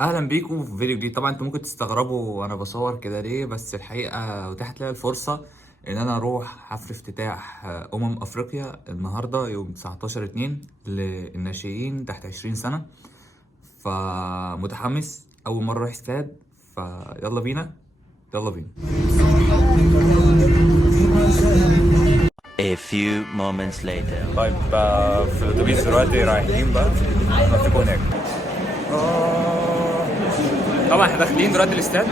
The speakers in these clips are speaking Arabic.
اهلا بيكم في فيديو جديد. طبعا انتوا ممكن تستغربوا وانا بصور كده ليه، بس الحقيقه اتاحت لي الفرصه ان انا اروح حفل افتتاح افريقيا النهارده يوم 19/2 للناشئين تحت 20 سنه. فمتحمس، اول مره اروح استاد، فيلا بينا يلا بينا. A few moments later. طيب في الاتوبيس دلوقتي رايحين بقى نوقفكم هناك. طبعا احنا داخلين دلوقتي الاستاد.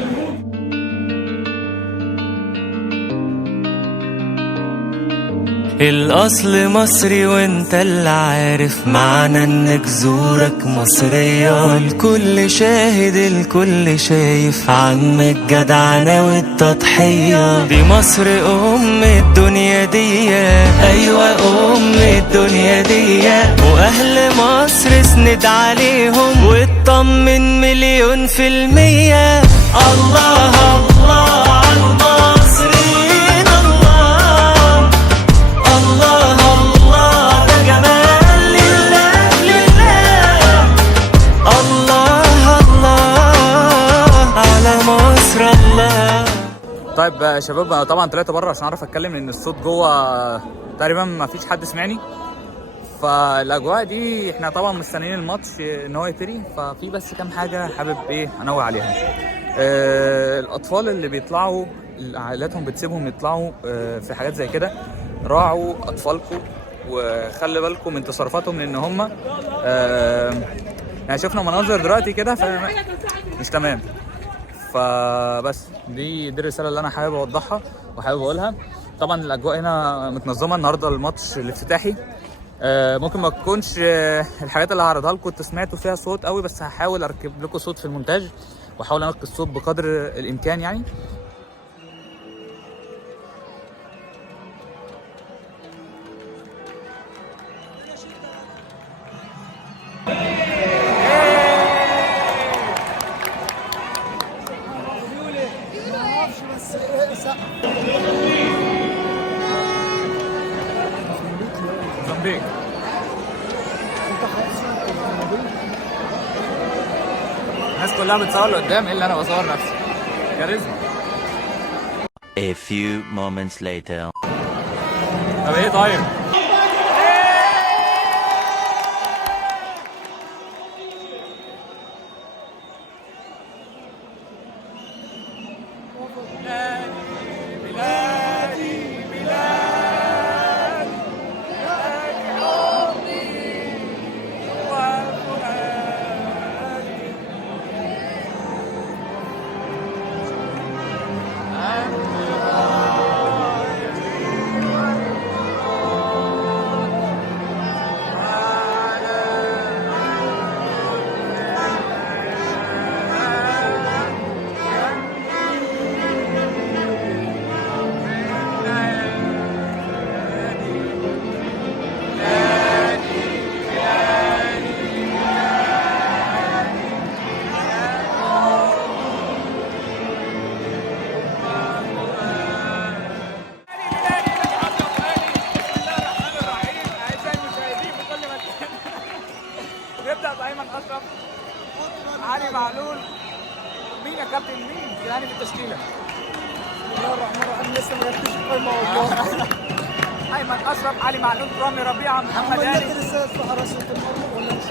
الأصل مصري وانت اللي عارف معنى ان جذورك مصرية، والكل شاهد الكل شايف عمك جدعنة والتضحية. دي مصر أم الدنيا دي، أيوة أم الدنيا دي، وأهل مصر اسند عليهم واطمن 1,000,000%. الله الله عالمصريين، الله الله الله، ده جمال لله لله، الله الله على مصر الله. طيب يا شباب، أنا طبعا طلعت بره عشان اعرف اتكلم لان الصوت جوه تقريبا ما فيش حد سمعني. فالاجواء دي احنا طبعا مستنيين الماتش ان هو يبتدي، ففي بس كام حاجه حابب انوه عليها. الاطفال اللي بيطلعوا عائلاتهم بتسيبهم يطلعوا في حاجات زي كده، راعوا اطفالكم وخلي بالكم من تصرفاتهم، لان هم يعني شفنا مناظر دلوقتي كده مش تمام. فبس دي الرساله اللي انا حابب اوضحها وحابب اقولها. طبعا الاجواء هنا متنظمه النهارده الماتش الافتتاحي. ممكن ما تكونش الحاجات اللي هعرضها لكم انتوا سمعتوا فيها صوت قوي، بس هحاول اركب لكم صوت في المونتاج واحاول انقي الصوت بقدر الامكان يعني. موزمبيق. الناس كلها بتصور لقدام الا انا بصور نفسي. كاريزما. A few moments later. طب ايه طيب؟ نبدأ بأيمن أشرف، علي معلول. مين يا كابتن؟ مين يعني في التشكيلة؟ بسم الله الرحمن الرحيم. لسه ما جبتش القايمة والله. أيمن أشرف، علي معلول، رامي ربيعة، محمد هاني. في حراسة المرمى ولا مش؟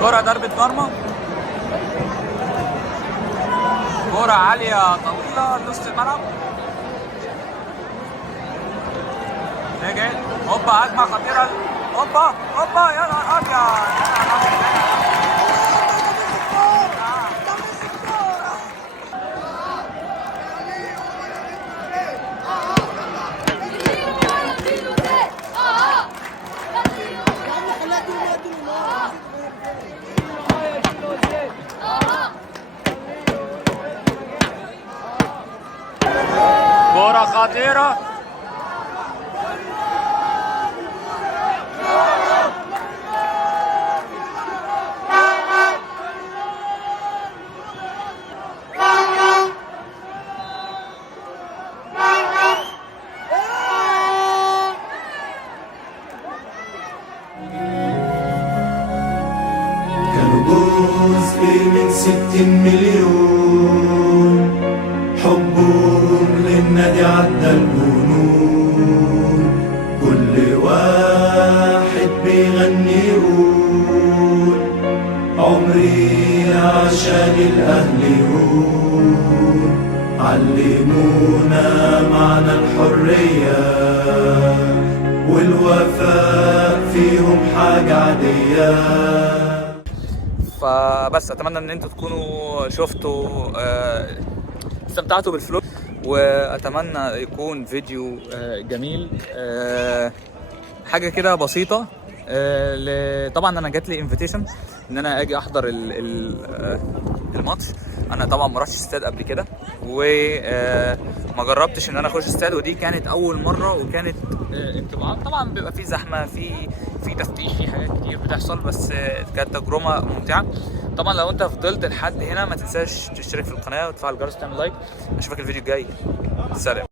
كرة ضربة مرمى، كرة عالية طويلة لنص الملعب. رجع هوبا، هجمة خطيرة، هوبا هوبا، يا نهار أبيض، يا نهار أبيض. كرة خطيرة. 60 مليون حبهم للنادي عدى الجنون، كل واحد بيغني يقول عمري عشان الأهل يهون، علمونا معنى الحرية والوفاء فيهم حاجة عادية. فبس اتمنى ان انتوا تكونوا شفتوا استمتعتوا بالفلوج، واتمنى يكون فيديو جميل، حاجه كده بسيطه. طبعا انا جات لي انفيتيشن ان انا اجي احضر الماتش. انا طبعا ما رحتش استاد قبل كده، وما جربتش ان انا اخش استاد، ودي كانت اول مره، وكانت انطباعات. طبعا بيبقى في زحمه، في تفتيش، في حاجات كتير بتحصل، بس كانت تجربه ممتعه. طبعا لو انت فضلت لحد هنا ما تنساش تشترك في القناه وتفعل الجرس وتعمل لايك. اشوفك الفيديو الجاي، سلام.